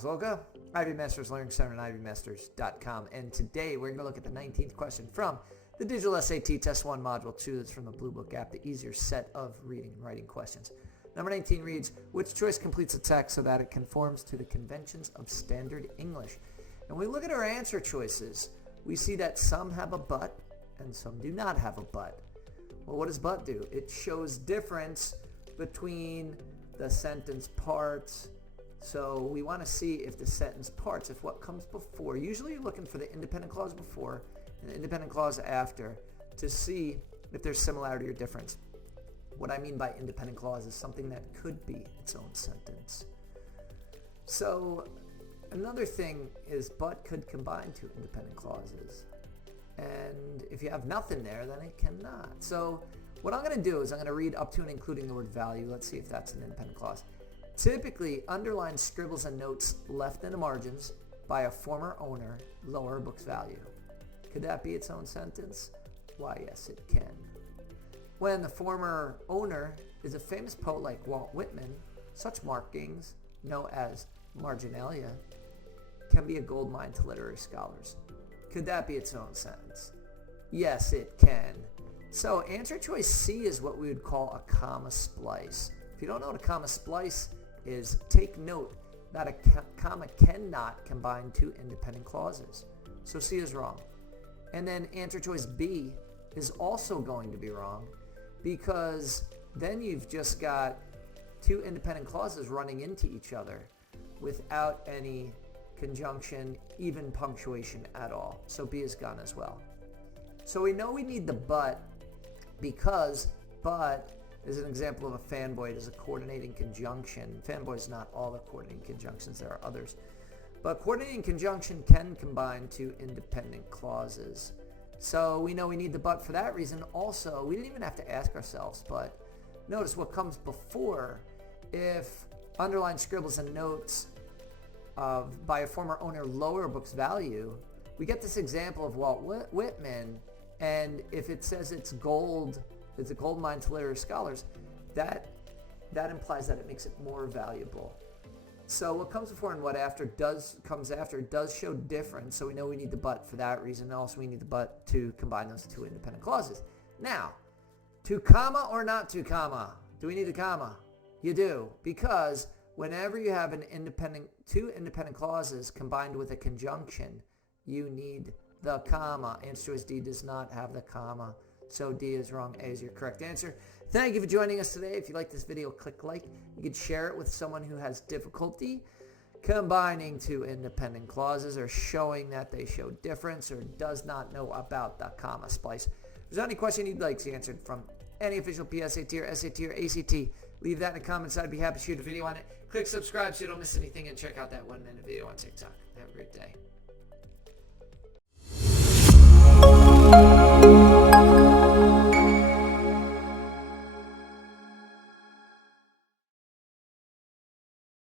name's Olga, Ivy Masters Learning Center and ivymasters.com. And today we're going to look at the 19th question from the Digital SAT Test 1 Module 2 that's from the Bluebook app, the easier set of reading and writing questions. Number 19 reads, which choice completes a text so that it conforms to the conventions of standard English? And when we look at our answer choices, we see that some have a but and some do not have a but. Well, what does but do? It shows difference between the sentence parts. So we want to see if the sentence parts, if what comes before, usually you're looking for the independent clause before and the independent clause after to see if there's similarity or difference. What I mean by independent clause is something that could be its own sentence. So another thing is but could combine two independent clauses. And if you have nothing there, then it cannot. So what I'm going to do is I'm going to read up to and including the word value. Let's see if that's an independent clause. Typically, underlines, scribbles, and notes left in the margins by a former owner lower a book's value. Could that be its own sentence? Why, yes, it can. When the former owner is a famous poet like Walt Whitman, such markings, known as marginalia, can be a goldmine to literary scholars. Could that be its own sentence? Yes, it can. So answer choice C is what we would call a comma splice. If you don't know what a comma splice is, take note that a comma cannot combine two independent clauses. So C is wrong. And then answer choice B is also going to be wrong because then you've just got two independent clauses running into each other without any conjunction, even punctuation at all. So B is gone as well. So we know we need the but because but is an example of a fanboy. It is a coordinating conjunction. Fanboy is not all the coordinating conjunctions. There are others. But coordinating conjunction can combine two independent clauses. So we know we need the but for that reason. Also, we didn't even have to ask ourselves, but notice what comes before. If underlined, scribbles, and notes by a former owner lower a book's value, we get this example of Walt Whitman, and if it says it's gold, it's a gold mine to literary scholars, that implies that it makes it more valuable. So what comes before and what comes after does show difference, so we know we need the but for that reason, and also we need the but to combine those two independent clauses. Now, to comma or not to comma? Do we need a comma? You do, because whenever you have two independent clauses combined with a conjunction, you need the comma. Answer choice D does not have the comma. So D is wrong. A is your correct answer. Thank you for joining us today. If you like this video, click like. You can share it with someone who has difficulty combining two independent clauses or showing that they show difference or does not know about the comma splice. If there's any question you'd like to see answered from any official PSAT or SAT or ACT, leave that in the comments. I'd be happy to shoot a video on it. Click subscribe so you don't miss anything and check out that 1-minute video on TikTok. Have a great day.